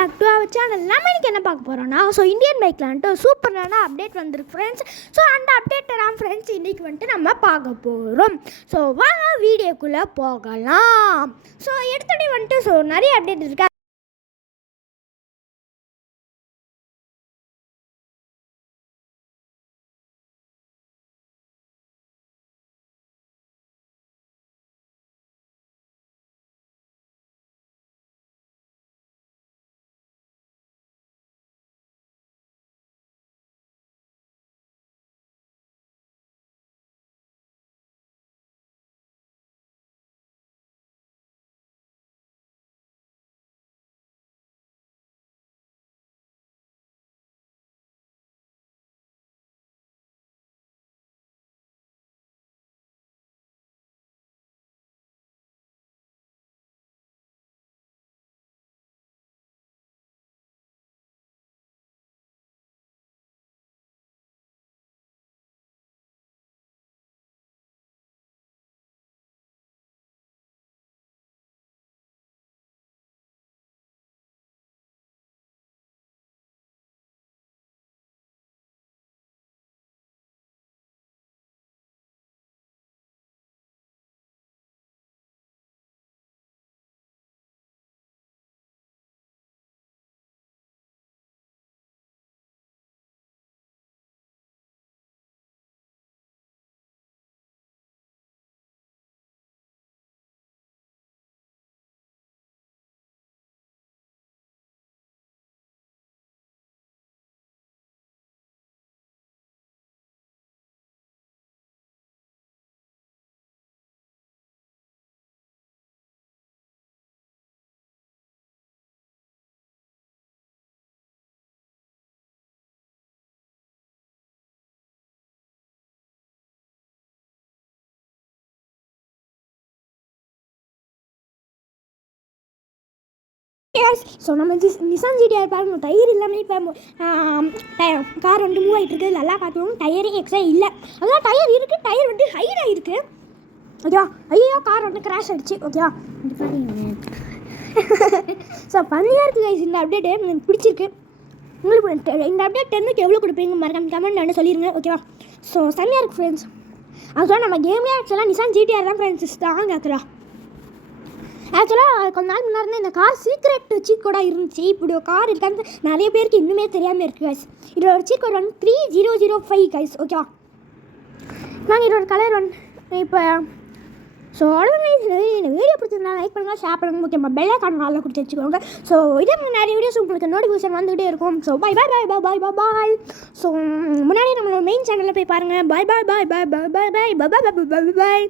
Back to our channel. நம்ம இன்றைக்கி என்ன பார்க்க போகிறோன்னா இந்தியன் பைக்கில் வந்துட்டு சூப்பரான அப்டேட் வந்திருக்கு ஃப்ரெண்ட்ஸ். அந்த அப்டேட்டை தான் ஃப்ரெண்ட்ஸ் இன்றைக்கி வந்துட்டு நம்ம பார்க்க போகிறோம். வாங்க வீடியோக்குள்ளே போகலாம். எடுத்தோடனே வந்துட்டு நிறைய அப்டேட் இருக்குது. நம்ம நிசான் ஜிடிஆர் பாருங்க, டயர் இல்லாமல் இப்போ கார் வந்து மூவ் ஆகிட்டு இருக்குது. நல்லா பார்த்துக்கோங்க, டயரே எக்ஸ்ட்ரா இல்லை. அதான் டயர் இருக்குது, டயர் வந்து ஹைடாக இருக்குது. ஓகேவா? ஐயோ கார் வந்து கிராஷ் ஆகிடுச்சு. ஓகேவா? பண்ணியாக இருக்குது கைஸ். இந்த அப்டேட்டு எனக்கு பிடிச்சிருக்கு. உங்களுக்கு இந்த அப்டேட் 10க்கு எவ்வளோ கொடுப்பீங்க மறக்காம கமெண்ட் வந்து சொல்லிடுங்க. ஓகேவா? செம்மையாக இருக்குது ஃப்ரெண்ட்ஸ். அதுதான் நம்ம கேம்லேயே ஆக்சுவலாக நிசான் ஜிடிஆர் தான் ஃப்ரெண்ட்ஸ் ஸ்ட்ராங் ஆக்சுவலாக கொஞ்ச நாள் முன்னாடி இந்த கார் சீக்ரெட் சீட் கோடாக இருந்துச்சு. இப்படி ஒரு கார் இருக்கான்னு நிறைய பேருக்கு இன்னுமே தெரியாமல் இருக்குது கைஸ். இதோட சீட் கோட் வந்து 3005 கைஸ். ஓகேவா? நாங்கள் இதோட கலர் வந்து இப்போ அவ்வளோதான். இந்த வீடியோ பிடிச்சிருந்தா லைக் பண்ணுங்கள், ஷேர் பண்ணுங்கள். முக்கியமாக பெல் ஐக்கான் ஆல்ல கொடுத்து வச்சுக்கோங்க. இதே நிறைய வீடியோஸ் உங்களுக்கு நோட்டிஃபிகேஷன் வந்துகிட்டே இருக்கும். பை பாய் பாய் பாய் பாய் பாய். முன்னாடி நம்மளோட மெயின் சேனலில் போய் பாருங்கள். பாய் பாய் பாய் பாய் பாய் பாய் பாய் பாய் பாய் பாய் பாய்.